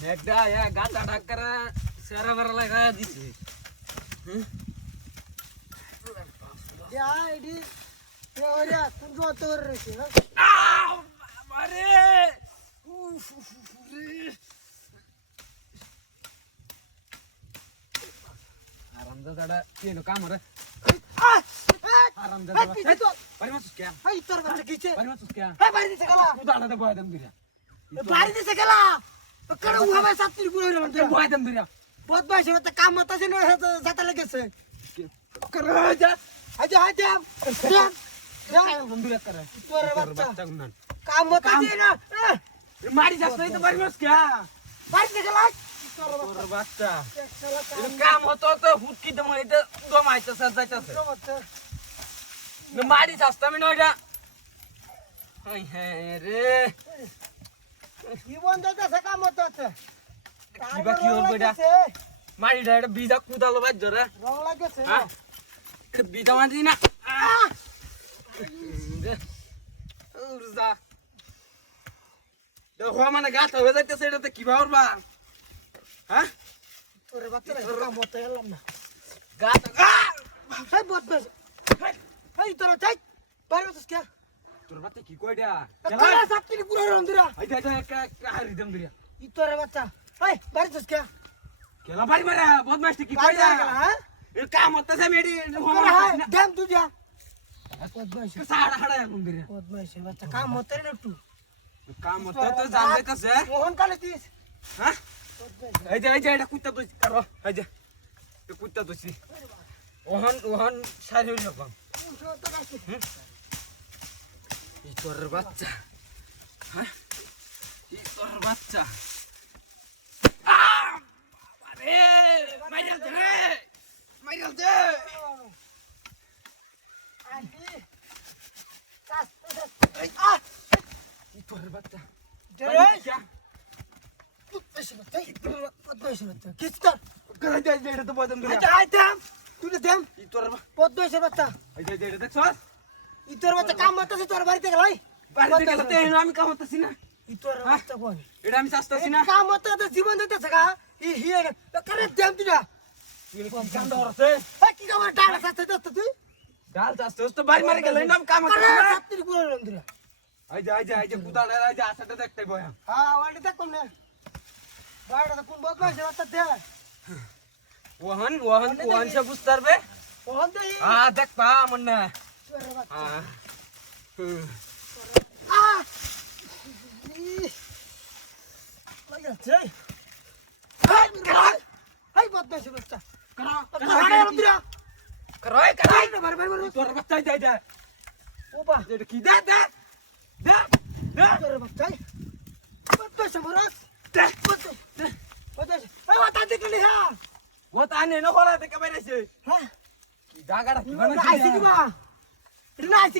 মেঘটা গাঁদা ডাক্তারা সেরা বেড়া লাগা দিছে এডি ওরা কোন তোর রয়েছে আরে আরামদাদা কেন কাম রে আরামদাদা বাড়ি মাসুস কে এই তোর বাচ্চা কিছে বাড়ি মাসুস কে এই বাড়ি দিছে গেলা উদাড়া বয় দম দিরা বাড়ি দিছে গেলা কড়া উহাবে সাতটি গুলো হইলো মানে বয় দম দিরা বহুত বয়স হতে কাম মত আছে না যাতা লেগেছে করে যা আচ্ছা আচ্ছা দম দিরা করে তোর বাচ্চা গুনান কাম মত আছে না মারি যাস নাই তো বাড়ি মাস কে বাড়ি দিছে গেলা তোর বাচ্চা কাম হতো তো হুটকি দম হইতে দম আইতাছে যাইতাছে মারি যাস তুমি না এটা হাই হ্যাঁ রে জীবন যাইতাছে কাম মত আছে কিবা কি হল বেটা মারি ডাইরেক্ট বিজা কুদালো বাজ রে রং লাগেছে হ্যাঁ বিজা মারি না উরজা দেখো মানে গাছ হয়ে যাইতেছে এটাতে কি ভাববা হ্যাঁ তোর বাচ্চা কাম মত এলাম না গাছ এই বহুত বয়স এই তোরা যাই বাড়ি দিছিস কে তোর বাচ্চা কি কইডা কড়া সাতটি গুলো রন্দিরা আই দা দা কা হারি দম দিরা ই তোর বাচ্চা এই বাড়ি দিছিস কে কেলা বাড়ি মারা বদমাইশ কি বাড়ি কইডা গেল হ্যাঁ এ কাম হতেছে মেডি দেম তুই যা বদমাইশ সাড়া হাড়া দম দিরা বদমাইশ বাচ্চা কাম হতে রে একটু কাম হতে তো জান যাইতাছে মোহন কালে দিস হ্যাঁ এই যে এটা কুত্তা দইছি কারো এই যে এ কুত্তা দইছি ওহন সারি হইল কম ই তোর বাচ্চা হ্যাঁ ই তোর বাচ্চা আরে মাইরাল দে আন্টি ই তোর বাচ্চা করে দে এটা তো বদম দিরা ই তোর এই যে এটা দেখছ বাড়িতে গেল তে আমি কাম হতেছি না এটা আমি চাচ্তাছি না জীবন দিতেছে গা ই হিয়ে করে দেম তুই না কান্দ হরছে কি কামড় টাকা সাথে তুই ডাল চাচ্ছিস তো বাড়ি মারি গেল আমি কাম করে হতেছি না সাতটি গুলো রন্দিরা এই যে কুদালে এই যে আসাটা দেখতে বয়া হ্যাঁ ওয়ালি দেখ কোন বাড়িটা কোন বদমাইশ বাচ্চা দে ওহন সে বুঝতে পারবে ওহন দে দেখ পা মন না তোর বাচ্চা তোর বাচ্চা দে এটা কি দে ও তা নে না হলা দেখে বাইরেছে কি জায়গাটা কি বানাইছে